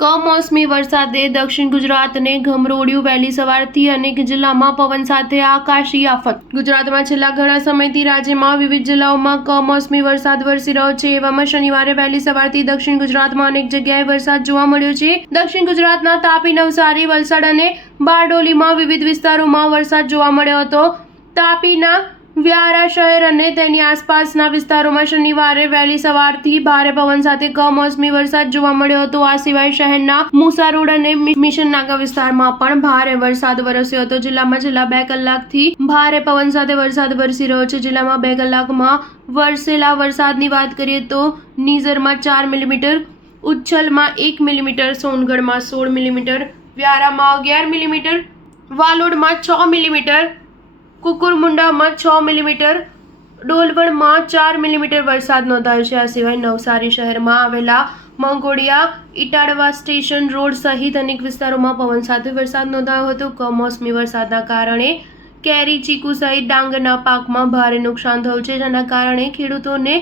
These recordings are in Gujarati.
કમોસમી વરસાદે દક્ષિણ ગુજરાતને ગમરોડ્યું। વહેલી સવારથી અનેક જિલ્લામાં પવન સાથે આકાશી આફત। ગુજરાતમાં છેલ્લા ઘણા સમયથી રાજ્યમાં વિવિધ જિલ્લાઓમાં કમોસમી વરસાદ વરસી રહ્યો છે। એવામાં શનિવારે વહેલી સવારથી દક્ષિણ ગુજરાતમાં અનેક જગ્યાએ વરસાદ જોવા મળ્યો છે। દક્ષિણ ગુજરાતના તાપી, નવસારી, વલસાડ અને બારડોલીમાં વિવિધ વિસ્તારોમાં વરસાદ જોવા મળ્યો હતો। તાપીના વ્યારા શહેર અને તેની આસપાસના વિસ્તારોમાં શનિવારે વહેલી સવારથી ભારે પવન સાથે કમોસમી વરસાદ જોવા મળ્યો હતો। આ સિવાય શહેરના મુસા રોડ અને મિશન નાકા વિસ્તારમાં પણ ભારે વરસાદ વરસ્યો હતો। જિલ્લામાં છેલ્લા 2 કલાકથી ભારે પવન સાથે વરસાદ વરસી રહ્યો છે। જિલ્લામાં 2 કલાકમાં વરસેલા વરસાદની વાત કરીએ તો નીઝરમાં 4 મિલીમીટર, ઉચ્છલમાં 1 મિલીમીટર, સોનગઢમાં 16 મિલીમીટર, વ્યારામાં 11 મિલીમીટર, વાલોડમાં 6 મિલીમીટર, કુકુરમુંડામાં 6 મિલીમીટર, ડોલવણમાં 4 મિલીમીટર વરસાદ નોંધાયો છે। આ સિવાય નવસારી શહેરમાં આવેલા મંગોડિયા, ઇટાડવા સ્ટેશન રોડ સહિત અનેક વિસ્તારોમાં પવન સાથે વરસાદ નોંધાયો હતો। કમોસમી વરસાદના કારણે કેરી, ચીકુ સહિત ડાંગરના પાકમાં ભારે નુકસાન થયું છે, જેના કારણે ખેડૂતોને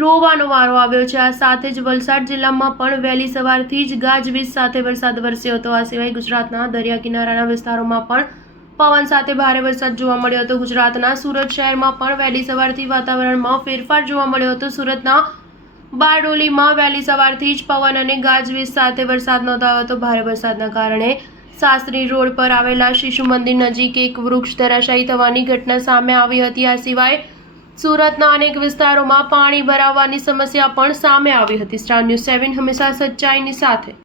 રોવાનો વારો આવ્યો છે। આ સાથે જ વલસાડ જિલ્લામાં પણ વહેલી સવારથી જ ગાજવીજ સાથે વરસાદ વરસ્યો હતો। આ સિવાય ગુજરાતના દરિયા કિનારાના વિસ્તારોમાં પણ પવન સાથે ભારે વરસાદ જોવા મળ્યો હતો। ગુજરાતના સુરત શહેરમાં પણ વહેલી સવારથી વાતાવરણમાં ફેરફાર જોવા મળ્યો હતો। સુરતના બારડોલીમાં વહેલી સવારથી જ પવન અને ગાજવીજ સાથે વરસાદ નોંધાયો હતો। ભારે વરસાદના કારણે શાસ્ત્રી રોડ પર આવેલા શિશુ મંદિર નજીક એક વૃક્ષ ધરાશાયી થવાની ઘટના સામે આવી હતી। આ સિવાય સુરતના અનેક વિસ્તારોમાં પાણી ભરાવાની સમસ્યા પણ સામે આવી હતી। સ્ટાર ન્યૂઝ 7 હંમેશા સચ્ચાઈની સાથે।